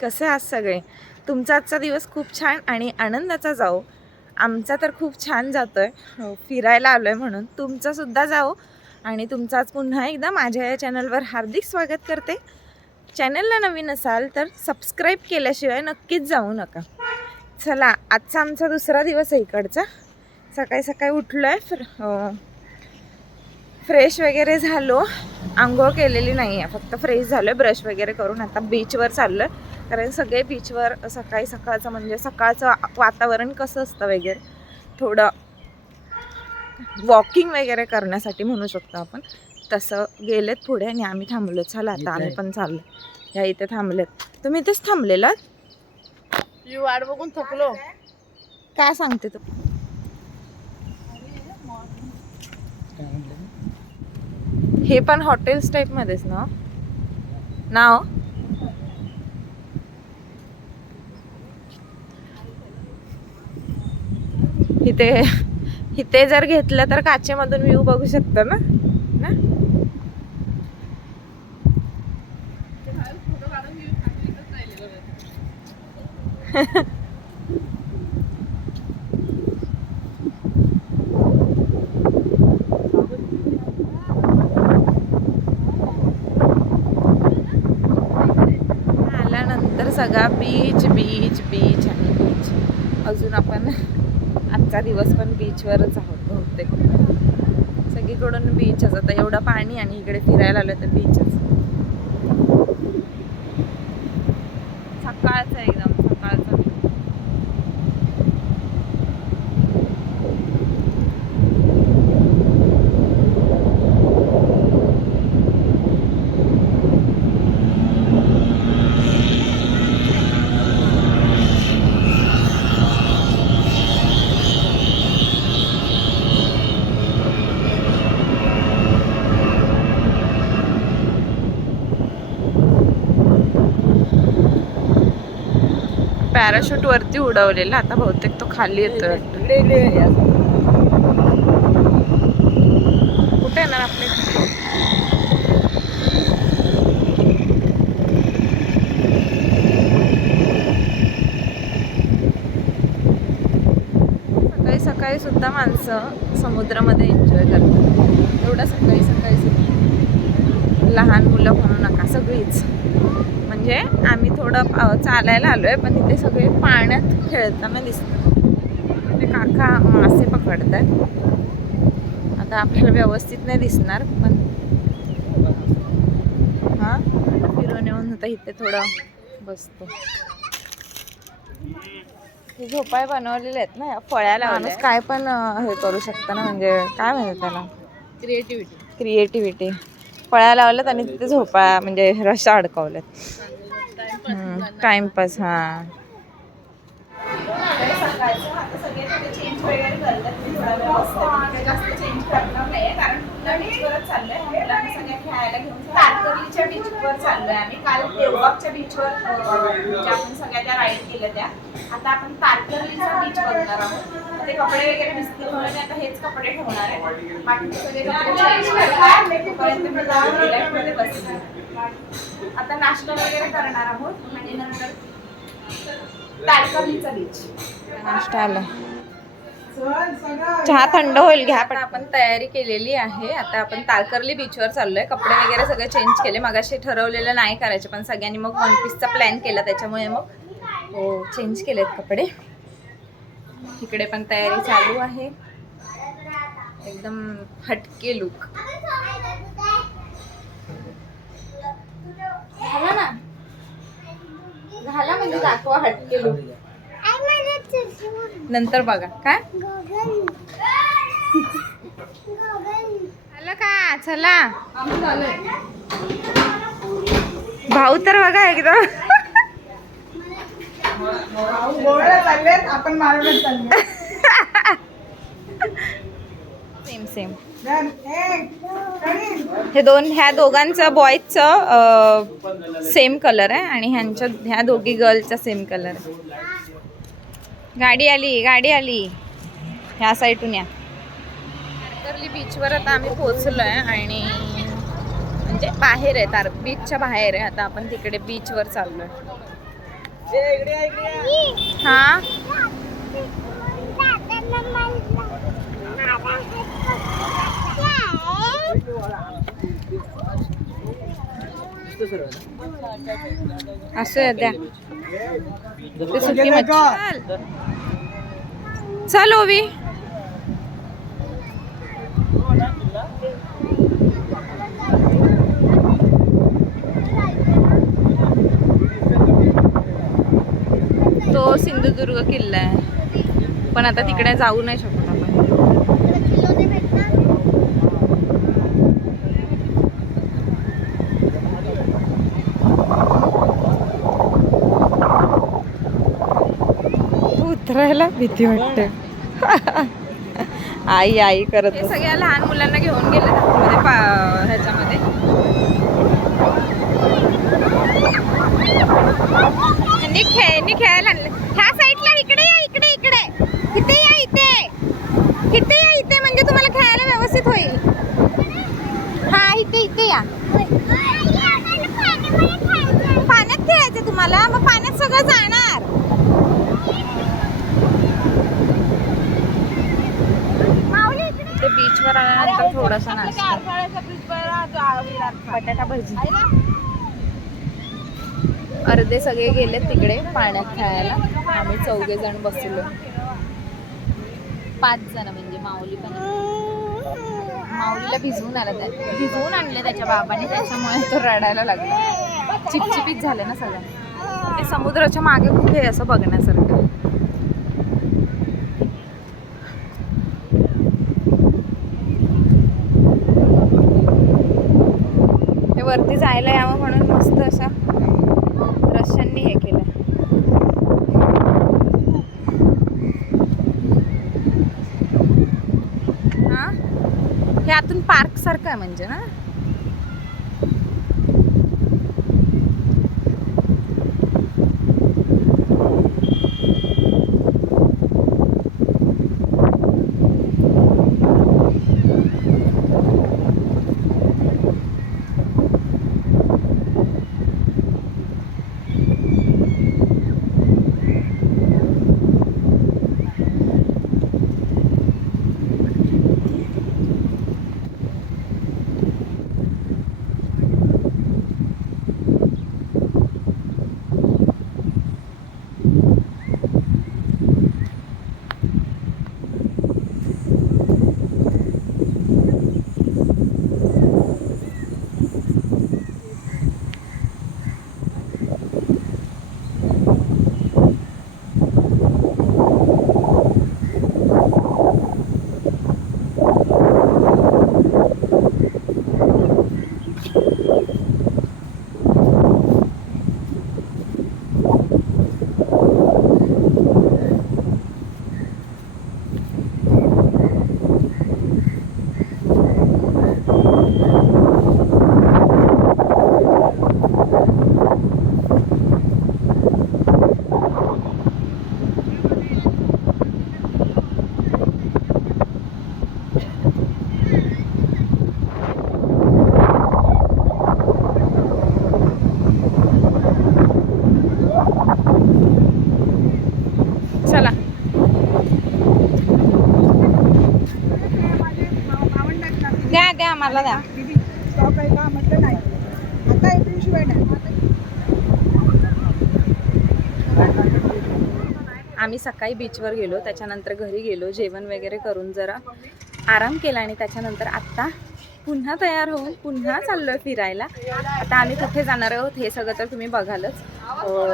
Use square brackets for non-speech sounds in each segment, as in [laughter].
कसे आहात सगळे? तुमचा आजचा दिवस खूप छान आणि आनंदाचा जाओ आमचा तर खूप छान जातोय. हो, फिरायला आलोय म्हणून. तुमचा सुद्धा जाओ आणि तुमचा आज पुन्हा एकदा माझ्या या चॅनलवर हार्दिक स्वागत करते. चॅनलला नवीन असाल तर सबस्क्राईब केल्याशिवाय नक्कीच जाऊ नका. चला आजचा आमचा दुसरा दिवस आहे इकडचा. सकाळी सकाळी उठलो आहे फ्रेश वगैरे झालो. आंघोळ केलेली नाही आहे फक्त फ्रेश झालो आहे ब्रश वगैरे करून आता बीचवर चाललो आहे कारण सगळे बीचवर सकाळी सकाळचं म्हणजे सकाळचं वातावरण कसं असतं वगैरे थोडं वॉकिंग वगैरे करण्यासाठी म्हणू शकतो आपण. तसं गेलेत पुढे आणि आम्ही थांबलो. चला आता आम्ही पण चाललो ह्या इथे थांबलेत. तुम्ही इथेच थांबलेलात? वाट बघून थकलो. काय सांगते तू? हे पण हॉटेल्स टाईप मध्येच ना? नाव? इथे इथे जर घेतलं तर काचेमधून व्ह्यू बघू शकतो ना? ना [laughs] आल्यानंतर सगळा बीच बीच बीच आणि बीच अजून आपण आजचा दिवस पण बीचवरच आहोत बहुतेक. सगळीकडून बीचच आता एवढं पाणी आणि इकडे फिरायला आलं तर बीचच सकाळचं एकदम सकाळचं पॅराशूट वरती उडवलेला. आता बहुतेक तो खाली वाटतं. कुठे येणार आपले? सकाळी सकाळी सुद्धा माणसं समुद्रामध्ये एन्जॉय करतात. एवढं सकाळी सकाळी सुद्धा. लहान मुलं म्हणू नका सगळीच. आम्ही थोडं चालायला आलोय पण इथे सगळे पाण्यात खेळताना दिसतात. ते काका मासे पकडतात आता आपल्याला व्यवस्थित नाही दिसणार पण हा? फिरून येऊन आता इथे थोडं बसतो. हे झोपाळे बनवलेले आहेत ना फळ्याला माणूस काय पण हे करू शकतं ना म्हणजे काय म्हणतात त्याला? क्रिएटिव्हिटी. क्रिएटिव्हिटी. फळ्या लावल्यात आणि तिथे झोपाळ्या म्हणजे रशा अडकवल्यात. टाइमपास हा. तारकर्लीच्या बीचवर चाललोय आम्ही. काल देवबागच्या बीचवर म्हणजे आपण सगळ्या त्या राईड केल्या त्या. आता आपण तारकर्लीचा बीच बघणार आहोत. ते कपडे वगैरे दिसतील म्हणून आता हेच कपडे ठेवणार आहे. बाकी सगळे कपडे बसले. आता नाश्ता वगैरे करणार आहोत. आणि नंतर तारकर्लीचा बीच नाश्ता आला चहा थंड होईल घ्या पण आपण तयारी केलेली आहे. आता आपण तारकर्ली बीचवर चाललोय. कपडे वगैरे सगळे चेंज केले. मगाशी ठरवलेलं नाही करायचे पण सगळ्यांनी मग वन पीसचा प्लॅन केला. त्याच्यामुळे मग हो चेंज केलेत कपडे. इकडे पण तयारी चालू आहे. एकदम हटके लुक झाला ना? झाला म्हणजे दाखवा हटके लुक नंतर बघा. काय? आलं का? चला. भाऊ तर बघा एकदम. आपण सेम सेम हे दोन ह्या दोघांचं बॉयजचं सेम कलर आहे आणि ह्यांच्या ह्या दोघी गर्लचा सेम कलर आहे. गाडी आली गाडी आली. ह्या साईडून या. तारकर्ली बीचवर आता आम्ही पोहोचलोय आणि म्हणजे बाहेर आहे तार बीचच्या बाहेर आहे. आता आपण तिकडे बीचवर चाललोय. हा? असं आहे द्या ते सुकी मच्छी. चल. ओवी तो सिंधुदुर्ग किल्ला आहे पण आता तिकडे जाऊ नाही शकत आपण उतरायला भीती वाटते. [laughs] आई आई करत हे सगळ्या लहान मुलांना घेऊन गेले ह्याच्यामध्ये. यांनी खेळ खेळायला आणलं. ह्या साईडला इकडे या इकडे इकडे. इथे या इथे. इथे या इथे म्हणजे तुम्हाला खेळायला व्यवस्थित होईल. हा इथे इथे या. पाण्यात खेळायचं तुम्हाला मग पाण्यात सगळं जाणार. ते बीचवर आल्यानंतर थोडासा नाश्ता. बटाटा भजी. अर्धे सगळे गेलेत तिकडे पाण्यात खेळायला आम्ही चौघे जण बसलो. पाच जण म्हणजे माऊली पण. माऊलीला भिजवून आला त्या भिजवून आणले त्याच्या बाबाने. त्याच्यामुळे तो रडायला लागला. चिपचिपीत झालं ना सगळं. ते समुद्राच्या मागे हे असं बघण्यासारखं. वरती जायला यावं म्हणून मस्त अशा रश्यांनी हे केलं. हा? हे आतून पार्क सारखं आहे म्हणजे ना चला द्या. मला द्या आम्ही सकाळी बीचवर गेलो त्याच्यानंतर घरी गेलो जेवण वगैरे करून जरा आराम केला आणि त्याच्यानंतर आत्ता पुन्हा तयार होऊन पुन्हा चाललोय फिरायला. आता आम्ही कुठे जाणार आहोत हे सगळं तर तुम्ही बघालच.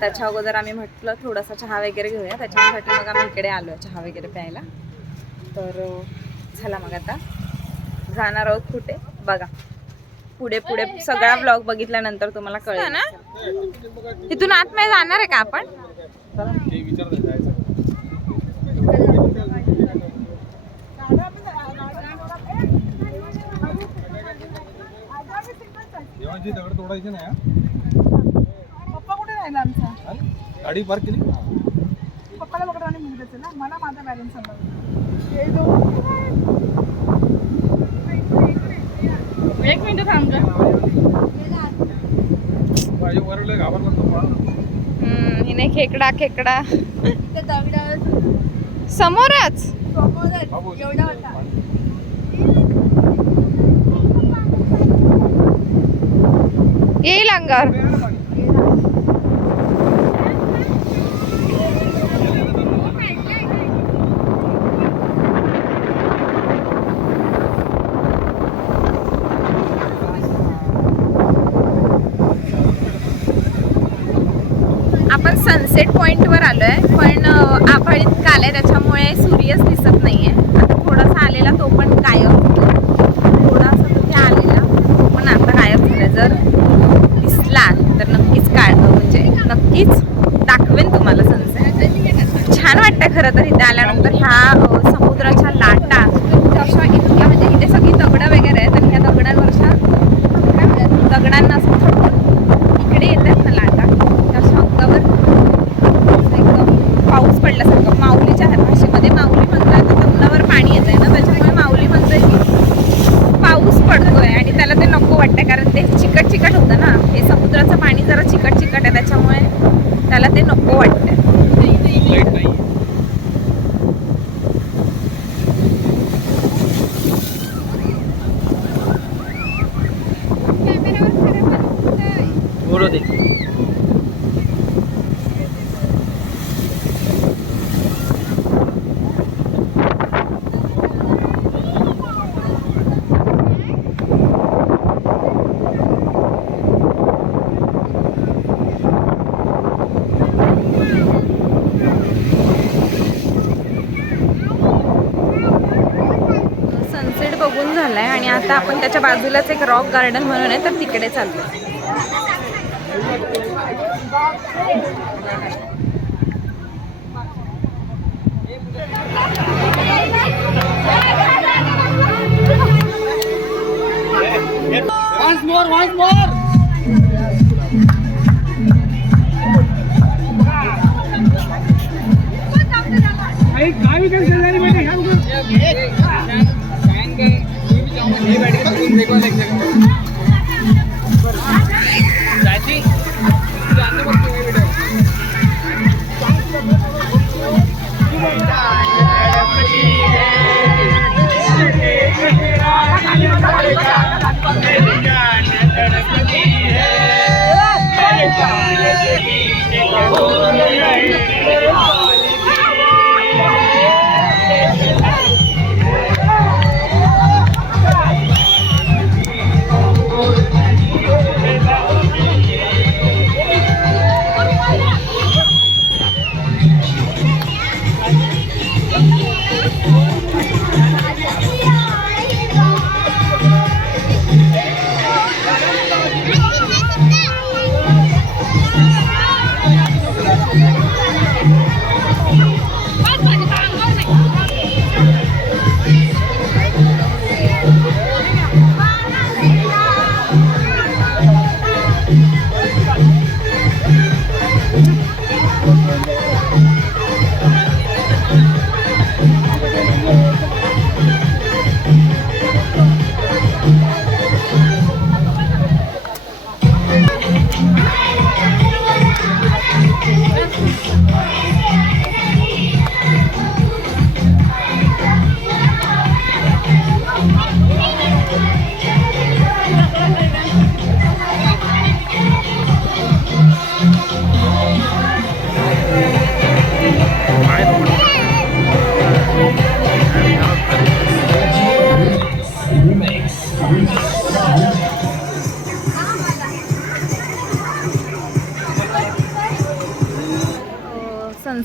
त्याच्या अगोदर आम्ही म्हटलं थोडासा चहा वगैरे घेऊया. त्याच्यासाठी मग आम्ही इकडे आलो चहा वगैरे प्यायला. तर चला मग आता. जाणार आहोत कुठे? बघा. पुढे पुढे सगळा ब्लॉग बघितल्यानंतर तुम्हाला कळेल. ना? इथून आतमध्ये जाणार आहे का आपण? देवांची दगड तोडायची नाही हा? पप्पा कुठे राहिला आमचा? हा? गाडी पार्क केली? पप्पाला पकडा आणि मुलगाचं ना? मला माझा बॅलन्स सांगा हे दोन एक मिनिट थांब हिने खेकडा खेकडा. समोरच? समोरच. बाबू, एवढा होता. येईल अंगावर. आपण सनसेट पॉइंटवर आहे पण आभाळीत काल आहे त्याच्यामुळे सूर्यच दिसत नाहीये. आता थोडासा आलेला तो पण गायब थोडासा तिथे आलेला तो पण आता गायब झाला जर दिसला तर नक्कीच काळ म्हणजे नक्कीच दाखवेन तुम्हाला सनसेट छान वाटतं खरं तर इथे आल्यानंतर ह्या अं, समुद्राच्या लाटा अशा इतक्या म्हणजे इथे सगळी दगडं वगैरे आहेत आणि ह्या दगडांवरच्या काय म्हणतात, दगडांना असं थोडं इकडे येतात ना लाटा त्या अशा अंगावर असं एकदम पाऊस पडल्यासारखं माऊलीच्या भाषेमध्ये माऊली म्हणतोय तर तोंडावर पाणी येत आहे ना त्याच्यामुळे माऊली म्हणतोय की पाऊस पडतोय आणि त्याला ते नको वाटतंय कारण ते चिकट चिकट होतं ना हे समुद्राचं पाणी जरा चिकट चिकट आहे त्याच्यामुळे त्याला ते नको वाटतंय लाइट नाही बोलो दे. सनसेट बघून झालाय आणि आता आपण त्याच्या बाजूलाच एक रॉक गार्डन म्हणून आहे तर तिकडे चाललो Once more, once more. गावी कर चल रही बेटे हम को जाएँगे। ये भी जाऊँगा ये बैठ के देखो देख सकते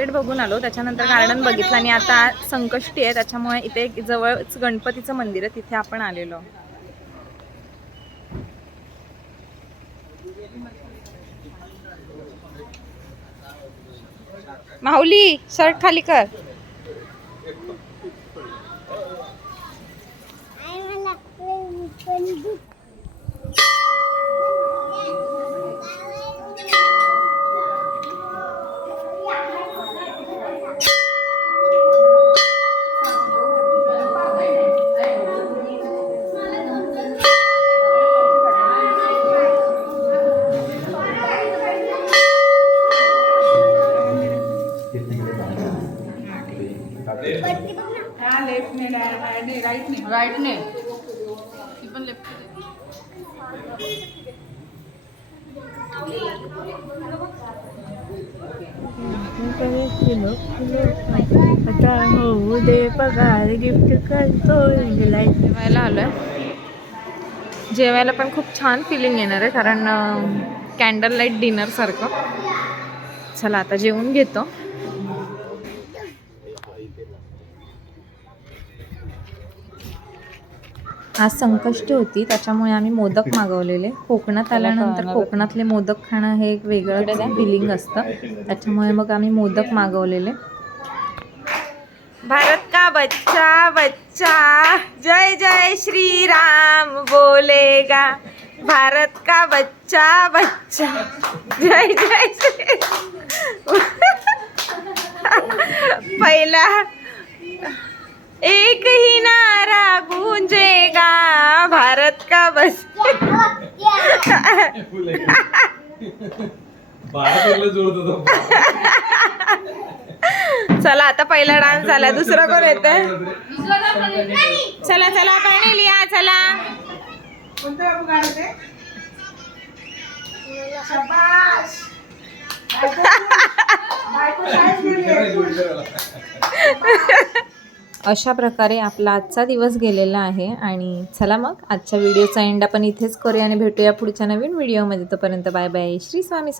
सनसेट बघून आलो. त्याच्यानंतर गार्डन बघितलं आणि आता संकष्टी आहे. त्याच्यामुळे इथे एक जवळच गणपतीचं मंदिर आहे. तिथे आपण आलेलो. माऊली शर्ट खाली कर. पगार गिफ्ट करतो. जेवायला आलोय. जेवायला पण खूप छान फिलिंग येणार आहे कारण कॅन्डल लाइट डिनर सारखं. चला आता जेवून घेतो. आज संकष्टी होती त्याच्यामुळे आम्ही मोदक मागवलेले. कोकणात आल्यानंतर कोकणातले मोदक खाणं हे एक वेगळं फिलिंग असतं. त्याच्यामुळे मग आम्ही मोदक मागवलेले. भारत का बच्चा बच्चा? जय जय श्री राम बोलेगा। भारत का बच्चा बच्चा? जय जय श्री पहिला एक ही नारा गूंजेगा। भारत का बच्चा [laughs] [laughs] बाहेर जोरत होता चला आता पहिला डान्स झाला. दुसरा कोण येते चला चला. पाणी लिहा चला. अशा प्रकारे आपला आजचा दिवस गेलेला आहे आणि चला मग आजच्या व्हिडिओचा एंड आपण इथेच करूया आणि भेटूया पुढच्या नवीन व्हिडिओमध्ये. तोपर्यंत बाय बाय. श्री स्वामी.